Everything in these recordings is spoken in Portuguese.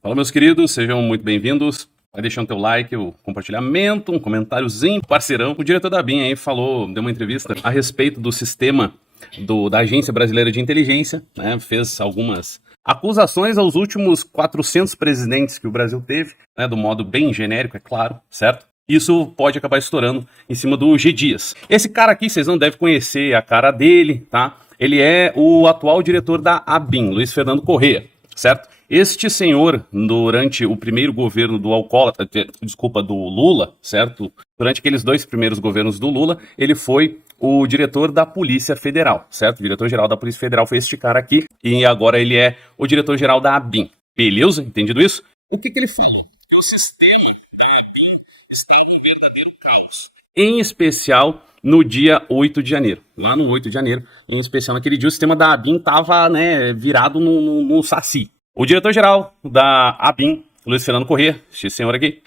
Fala, meus queridos, sejam muito bem-vindos. Vai deixando teu like, o compartilhamento, um comentáriozinho, parceirão. O diretor da BIM aí falou, deu uma entrevista a respeito do sistema da Agência Brasileira de Inteligência, né? Fez algumas acusações aos últimos 400 presidentes que o Brasil teve, né? Do modo bem genérico, é claro, certo? Isso pode acabar estourando em cima do G. Dias. Esse cara aqui, vocês não devem conhecer a cara dele, tá? Ele é o atual diretor da ABIN, Luiz Fernando Corrêa, certo? Este senhor, durante o primeiro governo do do Lula, certo? Durante aqueles dois primeiros governos do Lula, ele foi o diretor da Polícia Federal, certo? O diretor-geral da Polícia Federal foi este cara aqui, e agora ele é o diretor-geral da ABIN. Beleza? Entendido isso? O que ele fala? Que o sistema da ABIN está em verdadeiro caos. Em especial no dia 8 de janeiro. Lá no 8 de janeiro, em especial naquele dia, o sistema da ABIN estava, né, virado no saci. O diretor-geral da ABIN, Luiz Fernando Corrêa, esse senhor aqui,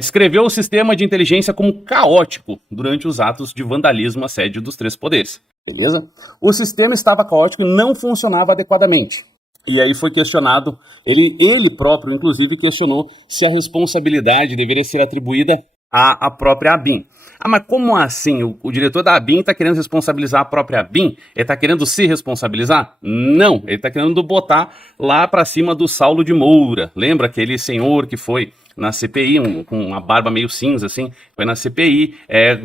descreveu o sistema de inteligência como caótico durante os atos de vandalismo assédio dos três poderes. Beleza? O sistema estava caótico e não funcionava adequadamente. E aí foi questionado, ele próprio, inclusive, questionou se a responsabilidade deveria ser atribuída à própria ABIN. Ah, mas como assim? O diretor da ABIN está querendo responsabilizar a própria ABIN? Ele está querendo se responsabilizar? Não, ele está querendo botar lá para cima do Saulo de Moura. Lembra aquele senhor que foi na CPI, com uma barba meio cinza, assim, foi na CPI,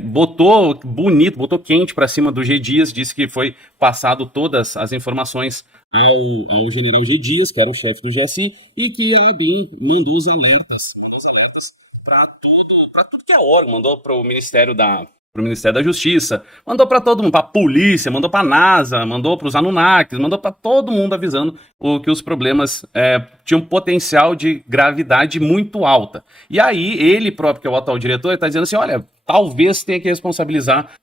botou bonito, botou quente para cima do G. Dias, disse que foi passado todas as informações ao general G. Dias, que era o chefe do GSI, e que a ABIN mandou os alertas para tudo que é órgão, mandou para o Ministério da Justiça, mandou para todo mundo, para a polícia, mandou para a NASA, mandou para os Anunnakis, mandou para todo mundo avisando que os problemas tinham potencial de gravidade muito alta. E aí ele próprio, que é o atual diretor, está dizendo assim, olha, talvez tenha que responsabilizar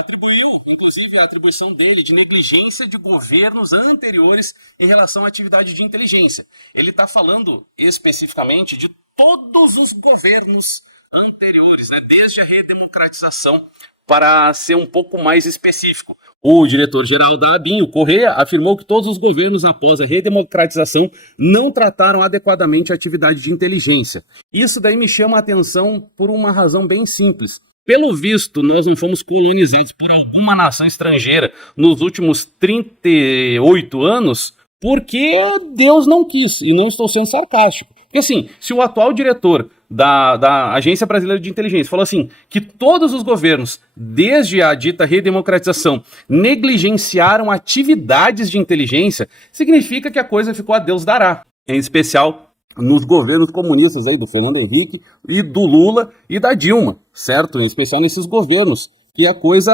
atribuiu, inclusive, a atribuição dele de negligência de governos anteriores em relação à atividade de inteligência. Ele está falando especificamente de todos os governos anteriores, né, desde a redemocratização, para ser um pouco mais específico. O diretor-geral da ABIN, o Corrêa, afirmou que todos os governos após a redemocratização não trataram adequadamente a atividade de inteligência. Isso daí me chama a atenção por uma razão bem simples. Pelo visto, nós não fomos colonizados por alguma nação estrangeira nos últimos 38 anos porque Deus não quis, e não estou sendo sarcástico. Porque assim, se o atual diretor da Agência Brasileira de Inteligência falou assim, que todos os governos, desde a dita redemocratização, negligenciaram atividades de inteligência, significa que a coisa ficou a Deus dará. Em especial nos governos comunistas aí do Fernando Henrique e do Lula e da Dilma, certo? Em especial nesses governos, que a coisa,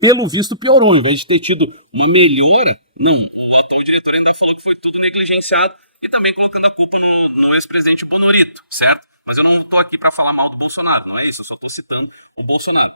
pelo visto, piorou. Ao invés de ter tido uma melhora, não, o atual diretor ainda falou que foi tudo negligenciado e também colocando a culpa no ex-presidente Bonorito, certo? Mas eu não estou aqui para falar mal do Bolsonaro, não é isso, eu só estou citando o Bolsonaro.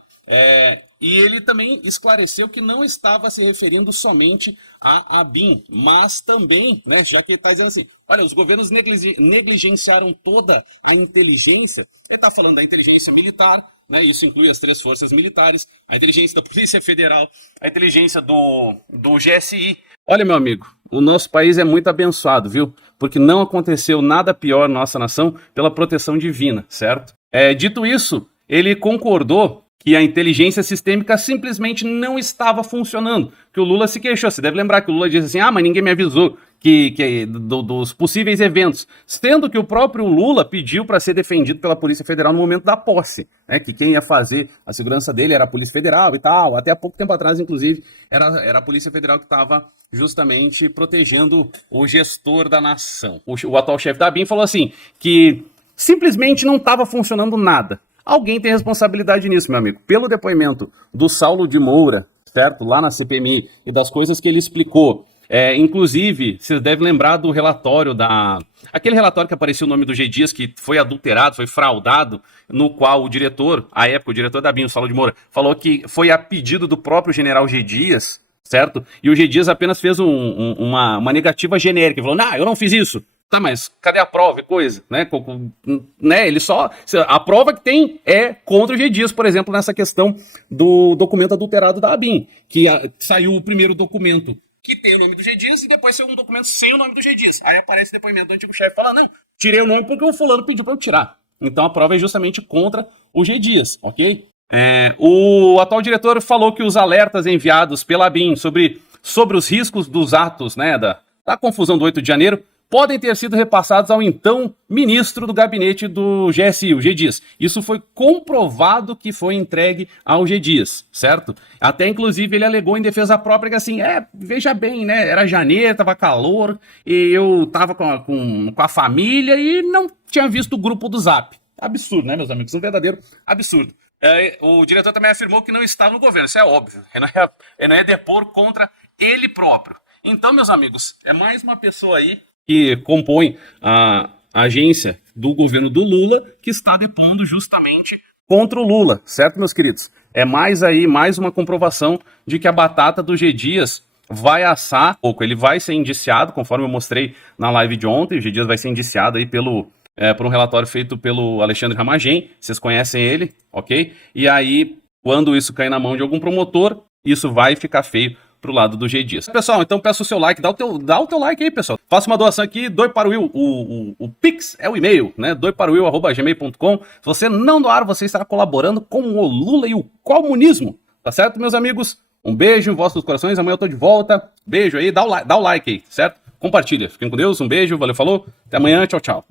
E ele também esclareceu que não estava se referindo somente à ABIN, mas também, né, já que ele está dizendo assim, olha, os governos negligenciaram toda a inteligência, ele está falando da inteligência militar, né, isso inclui as três forças militares, a inteligência da Polícia Federal, a inteligência do GSI. Olha, meu amigo, o nosso país é muito abençoado, viu? Porque não aconteceu nada pior na nossa nação pela proteção divina, certo? Dito isso, ele concordou que a inteligência sistêmica simplesmente não estava funcionando, que o Lula se queixou. Você deve lembrar que o Lula disse assim, mas ninguém me avisou dos possíveis eventos, sendo que o próprio Lula pediu para ser defendido pela Polícia Federal no momento da posse, né, que quem ia fazer a segurança dele era a Polícia Federal e tal, até há pouco tempo atrás, inclusive, era a Polícia Federal que estava justamente protegendo o gestor da nação. O atual chefe da ABIN falou assim, que simplesmente não estava funcionando nada. Alguém tem responsabilidade nisso, meu amigo. Pelo depoimento do Saulo de Moura, certo? Lá na CPMI, e das coisas que ele explicou. Inclusive, vocês devem lembrar do relatório aquele relatório que apareceu o nome do G. Dias, que foi adulterado, foi fraudado, no qual o diretor, à época, o diretor da ABIN, o Saulo de Moura, falou que foi a pedido do próprio general G. Dias, certo? E o G. Dias apenas fez uma negativa genérica, falou, não, eu não fiz isso. Tá, mas cadê a prova e coisa, né? Né? Ele só... A prova que tem é contra o G. Dias, por exemplo, nessa questão do documento adulterado da ABIN, que saiu o primeiro documento que tem o nome do G. Dias e depois saiu um documento sem o nome do G. Dias. Aí aparece o depoimento do antigo chefe falando, não, tirei o nome porque o fulano pediu pra eu tirar. Então a prova é justamente contra o G. Dias, ok? O atual diretor falou que os alertas enviados pela ABIN sobre os riscos dos atos, né, da confusão do 8 de janeiro podem ter sido repassados ao então ministro do gabinete do GSI, o G. Dias. Isso foi comprovado que foi entregue ao G. Dias, certo? Até, inclusive, ele alegou em defesa própria que, assim, veja bem, né, era janeiro, tava calor, e eu tava com a família e não tinha visto o grupo do Zap. Absurdo, né, meus amigos? Um verdadeiro absurdo. O diretor também afirmou que não estava no governo, isso é óbvio. Ele não ia depor contra ele próprio. Então, meus amigos, é mais uma pessoa aí que compõe a agência do governo do Lula que está depondo justamente contra o Lula, certo, meus queridos? É mais uma comprovação de que a batata do G. Dias vai assar pouco. Ele vai ser indiciado, conforme eu mostrei na live de ontem. O G. Dias vai ser indiciado aí por um relatório feito pelo Alexandre Ramagem, vocês conhecem ele, ok? E aí, quando isso cair na mão de algum promotor, isso vai ficar feio pro lado do G. Dias. Pessoal, então peço o seu like, dá o teu like aí, pessoal. Faça uma doação aqui, doe para o Will, o Pix é o e-mail, né? doeparowill@gmail.com. Se você não doar, você estará colaborando com o Lula e o comunismo, tá certo, meus amigos? Um beijo em vossos corações, amanhã eu tô de volta. Beijo aí, dá o like aí, certo? Compartilha. Fiquem com Deus, um beijo, valeu, falou. Até amanhã, tchau, tchau.